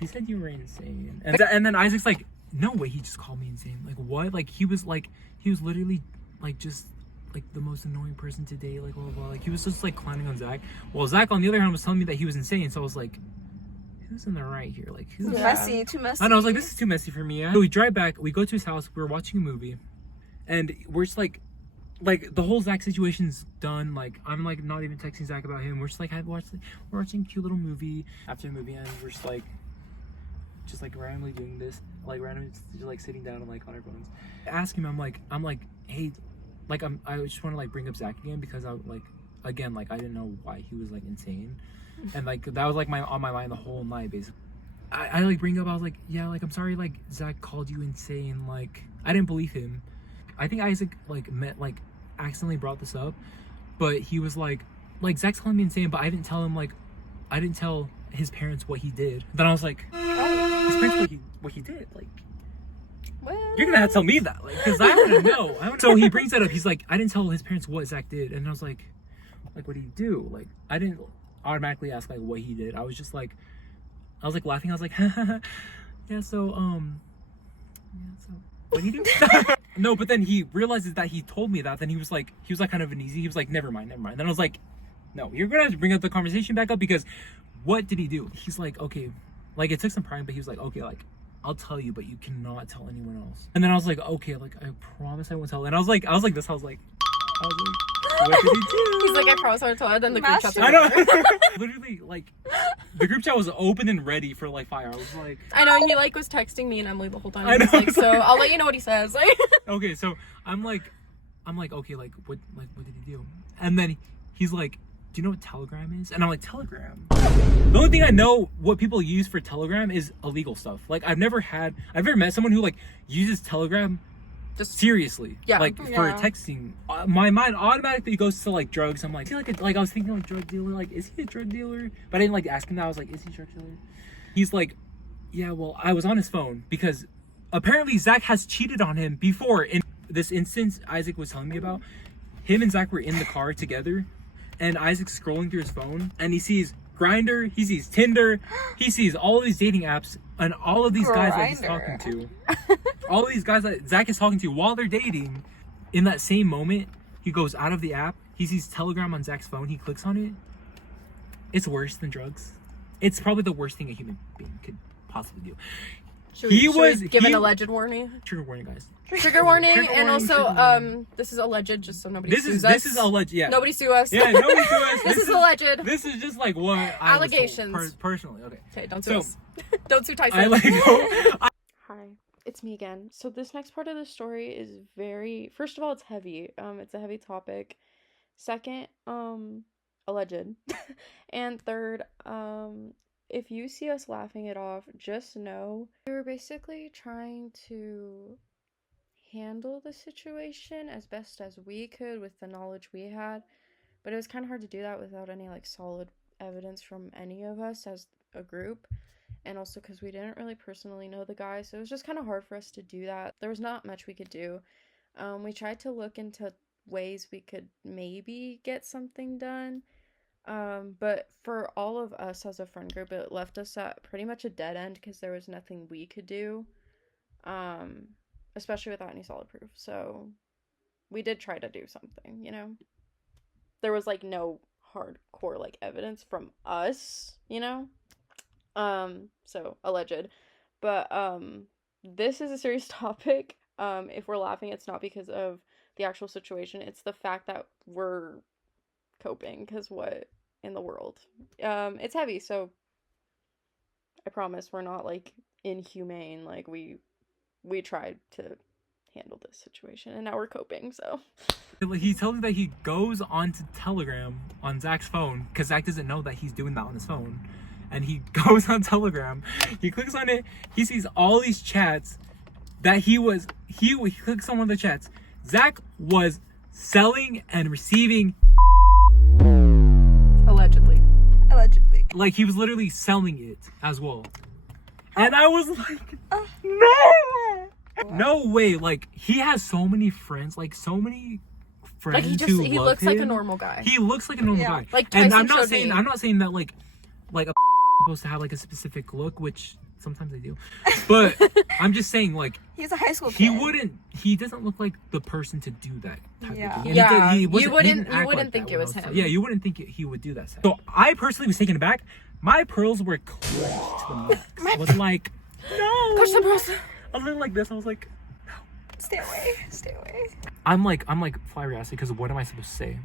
he said you were insane. And then Isaac's like, no way, he just called me insane. Like, what? Like, he was literally like just like the most annoying person to date. Like, blah blah blah. Like, he was just like clowning on Zach. Well, Zach on the other hand was telling me that he was insane. So I was like, who's in the right here? Like, who's Messy, too messy. I know. I was like, this is too messy for me. So we drive back. We go to his house. We're watching a movie, and we're just like the whole Zach situation's done. Like, I'm like not even texting Zach about him. We're just like we're watching a cute little movie. After the movie ends, we're just like randomly doing this, like randomly just like sitting down and like on our phones. I ask him, I'm like, hey, like I just want to like bring up Zach again because I like again like I didn't know why he was like insane. And like that was like on my mind the whole night basically. I like bring up, I was like, yeah, like I'm sorry like Zach called you insane. Like I didn't believe him. I think Isaac like accidentally brought this up, but he was like Zach's calling me insane, but I didn't tell his parents what he did. Then I was like, oh, his parents what he did, like Well, you're gonna have to tell me that, like, because I want to know. So he brings that up. He's like, I didn't tell his parents what Zach did, and I was like, what did he do? Like, I didn't automatically ask like what he did. I was like laughing. I was like, yeah. So what did he do? No, but then he realizes that he told me that. Then he was like kind of uneasy. He was like, never mind. Then I was like, no, you're gonna have to bring up the conversation back up because what did he do? He's like, okay, like it took some pride, but he was like, okay, like I'll tell you, but you cannot tell anyone else. And then I was like, okay, like I promise I won't tell. And I was like, what did he do? He's like, I promise I won't tell her. Then the group chat's I know. Literally, like, the group chat was open and ready for like fire. I was like, I know, and he like was texting me and Emily the whole time. I know. He's like, so I'll let you know what he says. Like, okay, so I'm like, okay, like what did he do? And then he's like, do you know what Telegram is? And I'm like, Telegram? The only thing I know what people use for Telegram is illegal stuff. Like I've never met someone who like uses Telegram just seriously. Yeah. Like for texting. My mind automatically goes to like drugs. I'm like, I was thinking like drug dealer. Like, is he a drug dealer? But I didn't like ask him that. I was like, is he a drug dealer? He's like, yeah, well, I was on his phone because apparently Zach has cheated on him before. In this instance Isaac was telling me about, him and Zach were in the car together. And Isaac's scrolling through his phone and he sees Grindr, he sees Tinder, he sees all of these dating apps and all of these guys that he's talking to. All of these guys that Zach is talking to while they're dating. In that same moment, he goes out of the app, he sees Telegram on Zach's phone, he clicks on it. It's worse than drugs. It's probably the worst thing a human being could possibly do. should we give an alleged warning? Trigger warning, guys. Trigger warning, Trigger and warning, also, this is alleged, just so nobody sues us. This is alleged, yeah. Nobody sue us. Yeah, nobody sue us. This is alleged. This is just like what Allegations. I was told, personally, okay. Okay, don't sue us. Don't sue Tyson. Hi, it's me again. So this next part of the story is first of all, it's heavy. It's a heavy topic. Second, alleged. And third, if you see us laughing it off, just know we were basically trying to handle the situation as best as we could with the knowledge we had, but it was kind of hard to do that without any like solid evidence from any of us as a group, and also because we didn't really personally know the guy, so it was just kind of hard for us to do that. There was not much we could do. We tried to look into ways we could maybe get something done, but for all of us as a friend group, it left us at pretty much a dead end because there was nothing we could do, especially without any solid proof. So we did try to do something, you know? There was like no hardcore like evidence from us, you know? So alleged. But this is a serious topic. If we're laughing, it's not because of the actual situation, it's the fact that we're coping, because what in the world? It's heavy, so I promise we're not like inhumane. Like we tried to handle this situation and now we're coping, so. He tells me that he goes onto Telegram on Zach's phone because Zach doesn't know that he's doing that on his phone. And he goes on Telegram, he clicks on it, he sees all these chats that he clicks on one of the chats. Zach was selling and receiving. Allegedly. Like, he was literally selling it as well. And I was like, no! No way. Like, he has so many friends, like, so many friends who he love looks like a him. normal guy. He looks like a normal guy. Like, and Tyson I'm not saying that like a supposed to have like a specific look, which sometimes they do. But I'm just saying, like, he's a high school kid. He doesn't look like the person to do that type of thing. And Yeah, you wouldn't think it was him. Yeah, you wouldn't think he would do that. So I personally was taken aback. My pearls were clenched to the max. I was like, no. Push the pearls. A little like this. I was like, Stay away. I'm like flabbergasted because what am I supposed to say?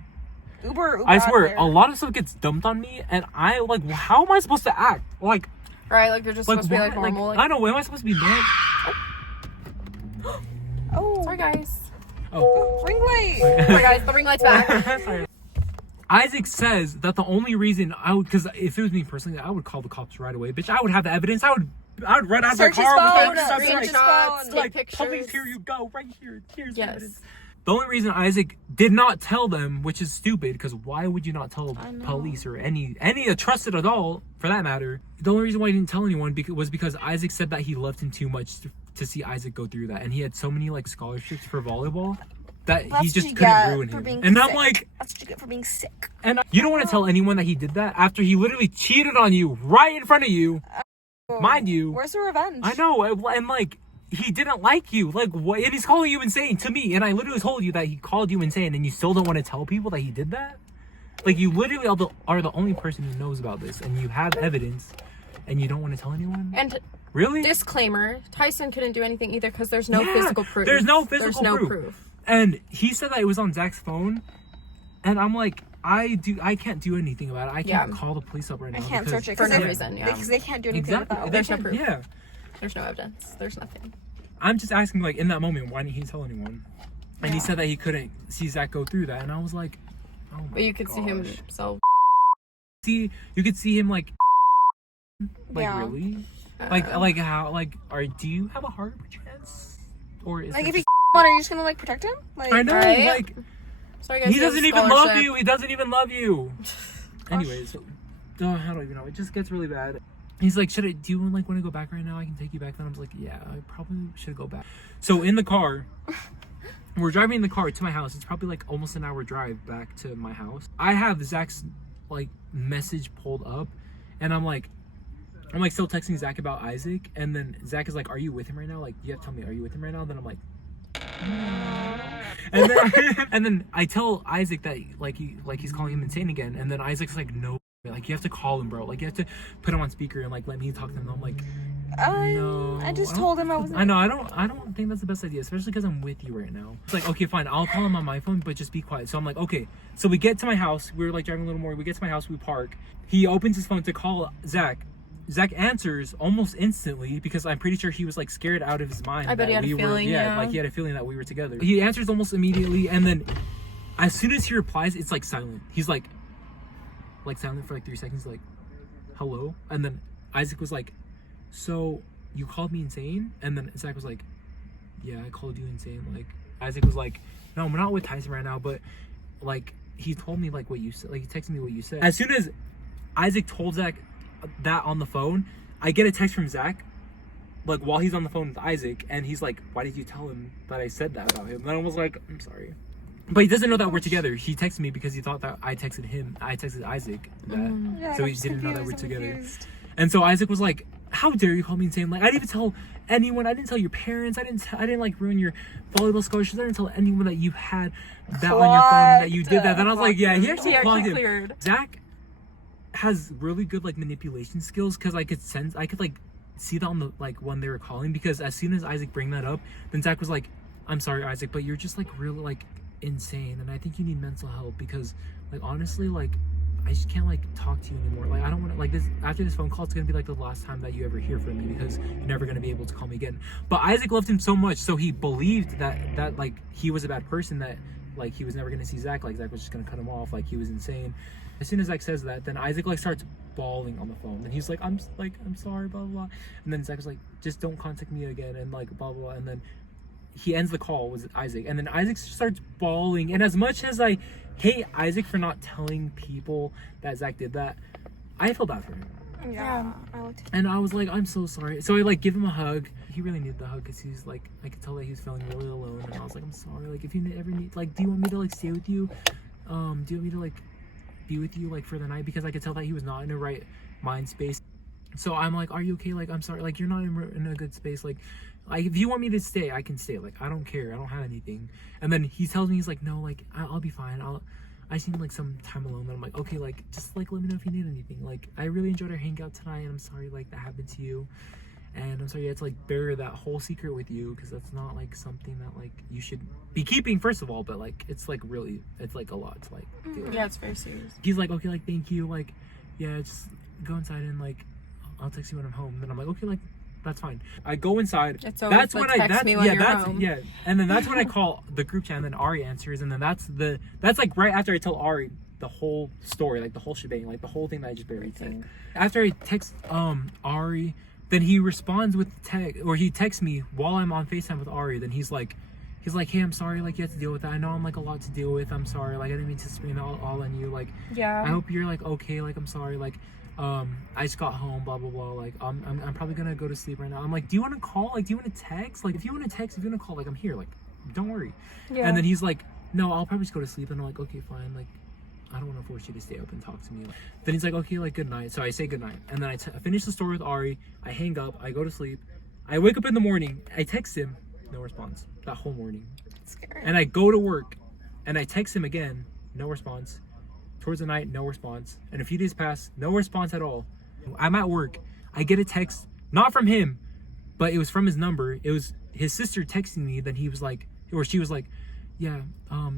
Uber I swear, there. a lot of stuff gets dumped on me, and I like, how am I supposed to act? Like, Right, like you're just supposed to be like normal. I know, am I supposed to be mad? Oh, Sorry, guys. Oh. ring light. Sorry, guys. The ring light's back. Sorry. Isaac says that the only reason because if it was me personally, I would call the cops right away. Bitch, I would have the evidence. I would run out of my Search his car. phone, with my screenshots, take like, pictures. police, here you go, right here. Here's the evidence. Yes. The only reason Isaac did not tell them, which is stupid, because why would you not tell police or any trusted adult for that matter? The only reason why he didn't tell anyone was because Isaac said that he loved him too much to see Isaac go through that, and he had so many like scholarships for volleyball that he just couldn't ruin him. And I'm like, that's what you get for being sick. And you don't want to tell anyone that he did that after he literally cheated on you right in front of you, mind you. Where's the revenge? I know, and like. He didn't like you, like what? And he's calling you insane to me, and I literally told you that he called you insane, and you still don't want to tell people that he did that. Like, you literally are the only person who knows about this, and you have evidence, and you don't want to tell anyone. And really, disclaimer: Tyson couldn't do anything either because there's no physical proof. There's no proof. And he said that it was on Zach's phone, and I'm like, I can't do anything about it. I can't call the police up right now. I can't search it for no reason. Because they can't do anything without. There's no proof. Yeah. There's no evidence. There's nothing. I'm just asking, like, in that moment, why didn't he tell anyone? And he said that he couldn't see Zach go through that, and I was like, oh my But you could see him so. You could see him like really, like how do you have a heart chance, or is like it if he are you just gonna like protect him? Like I know, right? like Sorry, guys, he doesn't even love you. He doesn't even love you. Anyways, how do I even know? It just gets really bad. He's like, do you want to go back right now? I can take you back. Then I was like, yeah, I probably should go back. So in the car, we're driving in the car to my house. It's probably like almost an hour drive back to my house. I have Zach's like message pulled up, and I'm like still texting Zach about Isaac, and then Zach is like, are you with him right now? Like, you have to tell me, are you with him right now? Then I'm like, and then I tell Isaac that he's calling him insane again, and then Isaac's like, no. Like, you have to call him, bro. Like, you have to put him on speaker and like let me talk to him. I'm like, no. I just told him I wasn't. I know. I don't think that's the best idea, especially because I'm with you right now. It's like, okay, fine. I'll call him on my phone, but just be quiet. So I'm like, okay. So we get to my house. We're like driving a little more. We get to my house. We park. He opens his phone to call Zach. Zach answers almost instantly because I'm pretty sure he was like scared out of his mind. I bet he had a feeling. Like he had a feeling that we were together. He answers almost immediately, and then as soon as he replies, it's like silent. He's like silent for like 3 seconds, like, hello? And then Isaac was like, so you called me insane? And then Zach was like, yeah, I called you insane. Like, Isaac was like, no, I'm not with Tyson right now, but like, he told me like what you said, like he texted me what you said. As soon as Isaac told Zach that on the phone, I get a text from Zach, like while he's on the phone with Isaac, and he's like, why did you tell him that I said that about him? And I was like, I'm sorry. But he doesn't know that we're together. He texted me because he thought that I texted Isaac that. So he didn't know that we're together. Confused. And so Isaac was like, how dare you call me insane? Like, I didn't even tell anyone. I didn't tell your parents. I didn't like ruin your volleyball scholarships. I didn't tell anyone that you had that on your phone, that you did that. Then I was like, yeah, he actually cleared. Zach has really good like manipulation skills, because I could like see that on the like when they were calling, because as soon as Isaac bring that up, then Zach was like, I'm sorry, Isaac, but you're just like really like insane, and I think you need mental help, because like honestly, like I just can't like talk to you anymore. Like I don't want to like this after this phone call. It's gonna be like the last time that you ever hear from me because you're never gonna be able to call me again. But Isaac loved him so much, so he believed that like he was a bad person, that like he was never gonna see Zach. Like Zach was just gonna cut him off. Like he was insane. As soon as Zach says that, then Isaac like starts bawling on the phone. And he's like, I'm sorry, blah blah blah. And then Zach was like, just don't contact me again, and like blah blah blah. And then he ends the call with Isaac, and then Isaac starts bawling. And as much as I hate Isaac for not telling people that Zach did that, I felt bad for him. Yeah. I would. And I was like, I'm so sorry. So I like give him a hug. He really needed the hug because he's like, I could tell that he's feeling really alone. And I was like, I'm sorry. Like if you ever need, like, do you want me to like stay with you? Do you want me to like be with you like for the night? Because I could tell that he was not in the right mind space. So I'm like, are you okay? Like I'm sorry. Like you're not in a good space. Like if you want me to stay, I can stay. Like I don't care. I don't have anything. And then he tells me, he's like, no, like I'll be fine. I just need like some time alone. And I'm like, okay, like just like let me know if you need anything. Like I really enjoyed our hangout tonight, and I'm sorry like that happened to you, and I'm sorry you had to like bury that whole secret with you, because that's not like something that like you should be keeping, first of all, but like it's like really, it's like a lot to like do. Yeah, it's very serious. He's like, okay, like thank you, like yeah, just go inside and like I'll text you when I'm home. And then I'm like, okay, like that's fine. I go inside. It's always that's like, when text me when you're home. Yeah, and then that's when I call the group chat, and then Ari answers, and then that's like right after I tell Ari the whole story, like the whole shebang, like the whole thing that I just buried. After I text Ari, then he responds with text, or he texts me while I'm on FaceTime with Ari. Then he's like, hey, I'm sorry, like you have to deal with that. I know I'm like a lot to deal with. I'm sorry, like I didn't mean to spring all on you. Like yeah, I hope you're like okay. Like I'm sorry, like. I just got home, blah blah blah. Like I'm probably gonna go to sleep right now. I'm like, do you want to call? Like, do you want to text? Like, if you want to text, if you want to call, like I'm here. Like, don't worry. yeah. And then he's like, no, I'll probably just go to sleep. And I'm like, okay, fine. Like, I don't want to force you to stay up and talk to me. Then he's like, okay, like good night. So I say good night, and then I finish the story with Ari. I hang up. I go to sleep. I wake up in the morning. I text him, no response that whole morning. That's scary. And I go to work, and I text him again, no response. Towards the night, no response. And a few days pass, no response at all. I'm at work. I get a text, not from him, but it was from his number. It was his sister texting me. Then he was like, or she was like, yeah,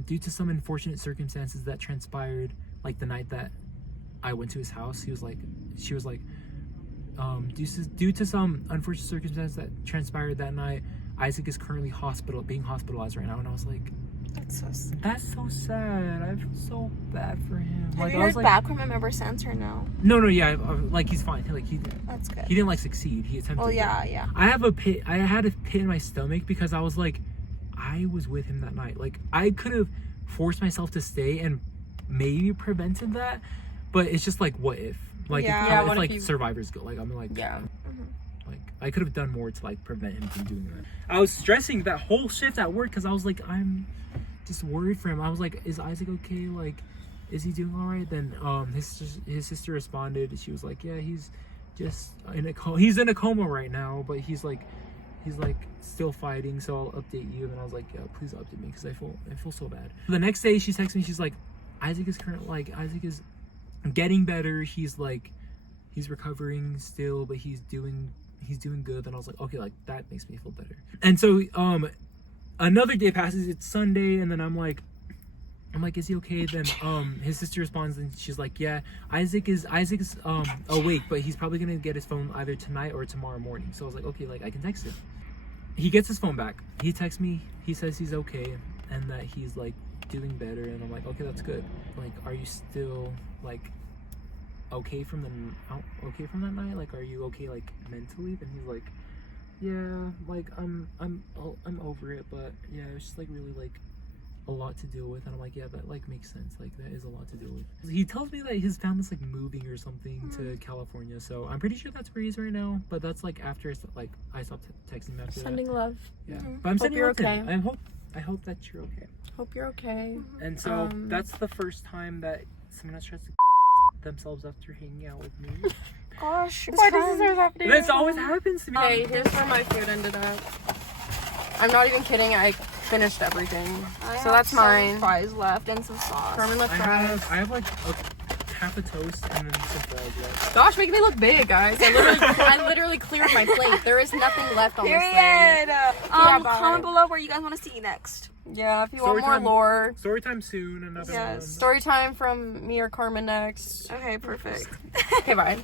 due to some unfortunate circumstances that transpired, like the night that I went to his house, she was like, due to some unfortunate circumstances that transpired that night, Isaac is currently being hospitalized right now. And I was like, that's so sad. I feel so bad for him. Have Like you I was heard like, back from him ever since or no? no, yeah, like he's fine. Like That's good. he didn't like succeed. He attempted. Well, yeah. I had a pit in my stomach because I was like, I was with him that night. Like I could have forced myself to stay and maybe prevented that, but it's just like, what if? Like Yeah. if What like if you... survivor's guilt. Like I'm like, Yeah. like I could have done more to like prevent him from doing that. I was stressing that whole shift at work because I was like, I'm just worried for him. I was like, is Isaac okay? Like, is he doing all right? Then his sister responded. She was like, yeah, he's just he's in a coma right now, but he's like still fighting, so I'll update you. And I was like, yeah, please update me because I feel so bad. The next day she texts me, she's like, Isaac is getting better. He's recovering still, but he's doing good. And I was like, okay, like that makes me feel better. And so another day passes, it's Sunday, and then I'm like, is he okay? Then his sister responds, and she's like, yeah, Isaac is awake, but he's probably gonna get his phone either tonight or tomorrow morning. So I was like, okay, like I can text him. He gets his phone back. He texts me. He says he's okay and that he's like doing better. And I'm like, okay, that's good. Like, are you still like okay from that night? Like, are you okay like mentally? Then he's like, yeah, like I'm over it, but yeah, it's just like really like a lot to deal with. And I'm like, yeah, that like makes sense. Like that is a lot to deal with. He tells me that his family's like moving or something to California, so I'm pretty sure that's where he's right now. But that's like after I stopped texting him after Sending that. love. Yeah, but I'm Hope sending you're love to okay. him. I hope that you're okay. Hope you're okay. And so that's the first time that someone has tried to themselves after hanging out with me. Gosh, Why does this always happen to you? This always happens to me. Hey, here's where my food ended up. I'm not even kidding. I finished everything. So that's mine. Fries left and some sauce. Carmen left I fries. have like half a toast and then some bread. Yeah. Gosh, making me look big, guys. I literally cleared my plate. There is nothing left on this thing. Period. bye. Comment below where you guys want to see next. Yeah, if you Story want more time. lore. Story time soon. Another Yes. one. Story time from me or Carmen next. Okay, perfect. Okay, bye.